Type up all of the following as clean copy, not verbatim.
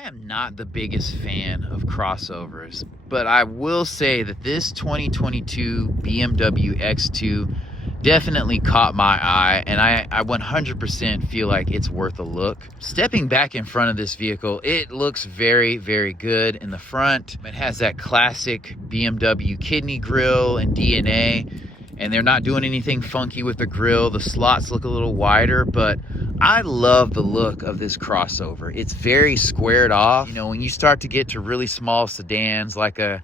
I am not the biggest fan of crossovers, but I will say that this 2022 BMW X2 definitely caught my eye, and I 100% feel like it's worth a look. Stepping back in front of this vehicle, it looks very, very good in the front. It has that classic BMW kidney grille and DNA, and they're not doing anything funky with the grille. The slots look a little wider, but I love the look of this crossover. It's very squared off. You know, when you start to get to really small sedans, like a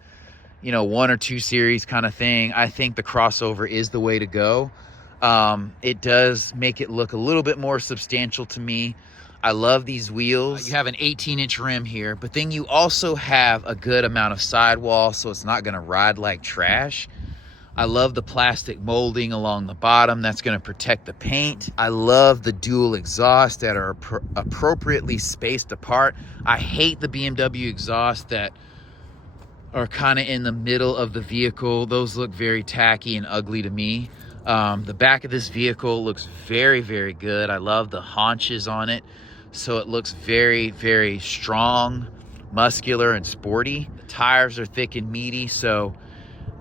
1 or 2 series kind of thing, I think the crossover is the way to go. It does make it look a little bit more substantial to me. I love these wheels. You have an 18-inch rim here, but then you also have a good amount of sidewall, so it's not gonna ride like trash. I love the plastic molding along the bottom. That's gonna protect the paint. I love the dual exhausts that are appropriately spaced apart. I hate the BMW exhausts that are kind of in the middle of the vehicle. Those look very tacky and ugly to me. The back of this vehicle looks very, very good. I love the haunches on it. So it looks very, very strong, muscular, and sporty. The tires are thick and meaty, so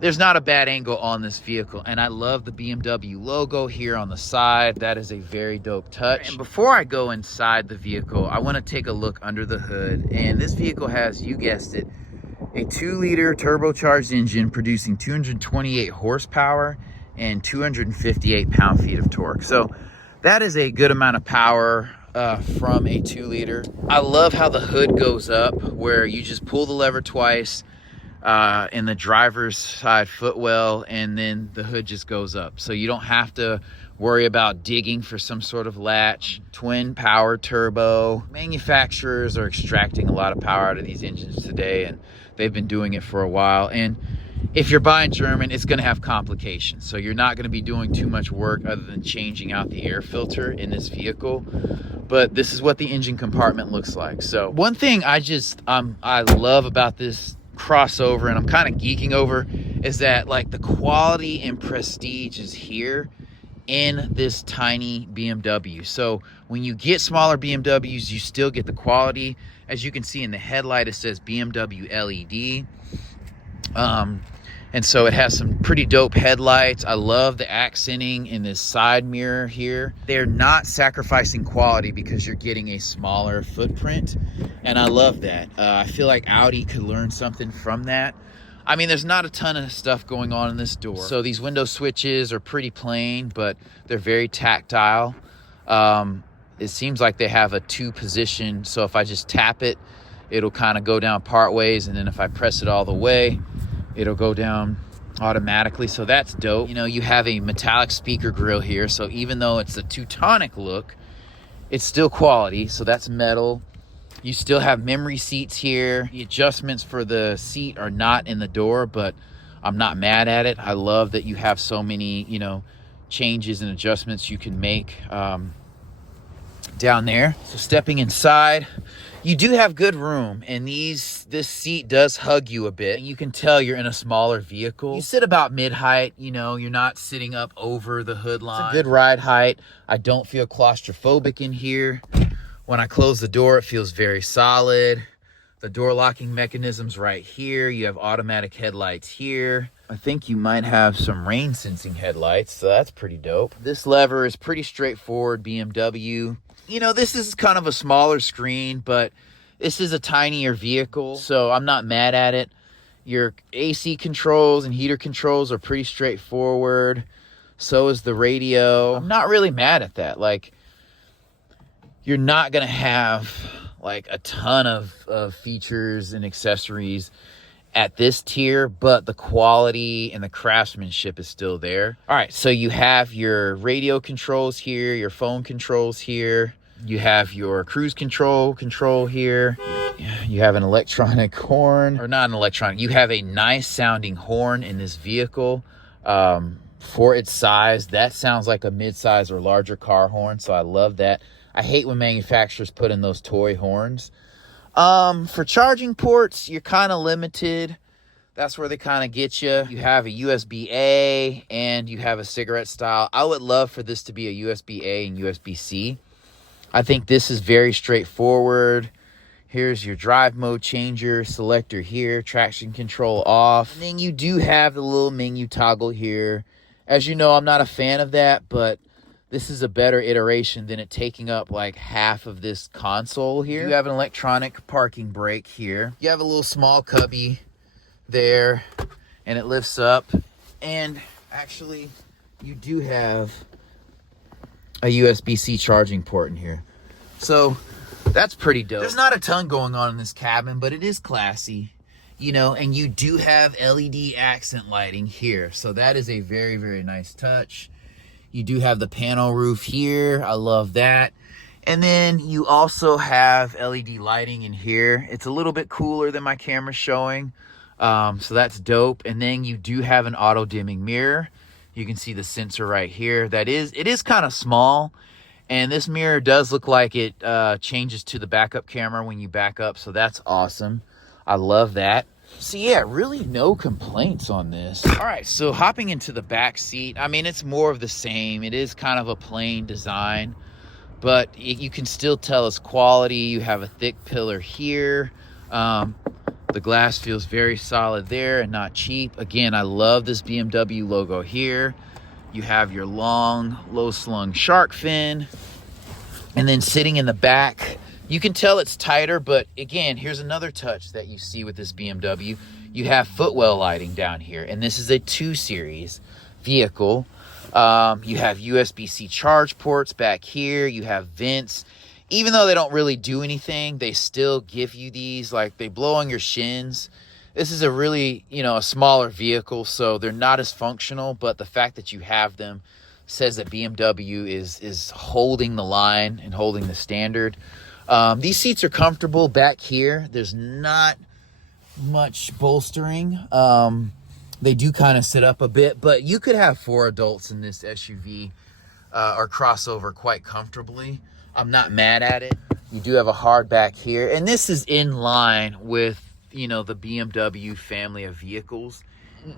there's not a bad angle on this vehicle. And I love the BMW logo here on the side. That is a very dope touch. And before I go inside the vehicle, I want to take a look under the hood. And this vehicle has, you guessed it, a 2-liter turbocharged engine producing 228 horsepower and 258 pound-feet of torque. So that is a good amount of power from a 2-liter. I love how the hood goes up, where you just pull the lever twice in the driver's side footwell, and then the hood just goes up. So you don't have to worry about digging for some sort of latch. Twin power turbo. Manufacturers are extracting a lot of power out of these engines today, and they've been doing it for a while. And if you're buying German, it's going to have complications. So you're not going to be doing too much work other than changing out the air filter in this vehicle. But this is what the engine compartment looks like. So one thing I love about this crossover, and I'm kind of geeking over, is that like the quality and prestige is here in this tiny BMW. So when you get smaller BMWs, you still get the quality. As you can see in the headlight, it says BMW LED. And so it has some pretty dope headlights. I love the accenting in this side mirror here. They're not sacrificing quality because you're getting a smaller footprint, and I love that. I feel like Audi could learn something from that. I mean, there's not a ton of stuff going on in this door. So these window switches are pretty plain, but they're very tactile. It seems like they have a 2-position, so if I just tap it, it'll kind of go down part ways, and then if I press it all the way, it'll go down automatically. So that's dope. You know, you have a metallic speaker grill here, so even though it's a Teutonic look, it's still quality. So that's metal. You still have memory seats here. The adjustments for the seat are not in the door, but I'm not mad at it. I love that you have so many, changes and adjustments you can make down there. So stepping inside, you do have good room, and this seat does hug you a bit. You can tell you're in a smaller vehicle. You sit about mid-height, you're not sitting up over the hood line. It's a good ride height. I don't feel claustrophobic in here. When I close the door, it feels very solid. The door locking mechanism's right here. You have automatic headlights here. I think you might have some rain sensing headlights, so that's pretty dope. This lever is pretty straightforward BMW. This is kind of a smaller screen, but this is a tinier vehicle, so I'm not mad at it. Your AC controls and heater controls are pretty straightforward. So is the radio. I'm not really mad at that. Like, you're not going to have like a ton of features and accessories at this tier, but the quality and the craftsmanship is still there. All right, so you have your radio controls here, your phone controls here. You have your cruise control here. You have an electronic horn, or not an electronic. You have a nice sounding horn in this vehicle. For its size, that sounds like a mid-size or larger car horn, so I love that. I hate when manufacturers put in those toy horns. For charging ports, you're kind of limited. That's where they kind of get you. You have a USB-A and you have a cigarette style. I would love for this to be a USB-A and USB-C. I think this is very straightforward. Here's your drive mode changer selector here, traction control off. And then you do have the little menu toggle here. As you know, I'm not a fan of that, but this is a better iteration than it taking up like half of this console here. You have an electronic parking brake here. You have a little small cubby there, and it lifts up. And actually, you do have a USB-C charging port in here. So that's pretty dope. There's not a ton going on in this cabin, but it is classy, you know, and you do have LED accent lighting here. So that is a very, very nice touch. You do have the panel roof here. I love that. And then you also have LED lighting in here. It's a little bit cooler than my camera's showing. So that's dope. And then you do have an auto dimming mirror. You can see the sensor right here. It is kind of small. And this mirror does look like it changes to the backup camera when you back up. So that's awesome. I love that. So yeah, really no complaints on this. All right, so hopping into the back seat, I mean, it's more of the same. It is kind of a plain design, but you can still tell it's quality. You have a thick pillar here. The glass feels very solid there and not cheap. Again, I love this BMW logo here. You have your long, low-slung shark fin. And then sitting in the back, you can tell it's tighter, but again, here's another touch that you see with this BMW. You have footwell lighting down here, and this is a 2 Series vehicle. You have USB-C charge ports back here. You have vents. Even though they don't really do anything, they still give you these, like they blow on your shins. This is a really, you know, a smaller vehicle, so they're not as functional, but the fact that you have them says that BMW is holding the line and holding the standard. These seats are comfortable back here. There's not much bolstering. They do kind of sit up a bit, but you could have 4 adults in this SUV or crossover quite comfortably. I'm not mad at it. You do have a hard back here, and this is in line with, you know, the BMW family of vehicles.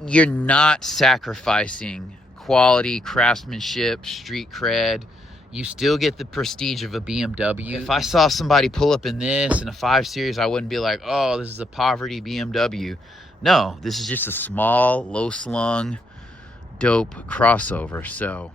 You're not sacrificing quality, craftsmanship, street cred. You still get the prestige of a BMW. If I saw somebody pull up in this in a 5 Series, I wouldn't be like, oh, this is a poverty BMW. No, this is just a small, low-slung, dope crossover. So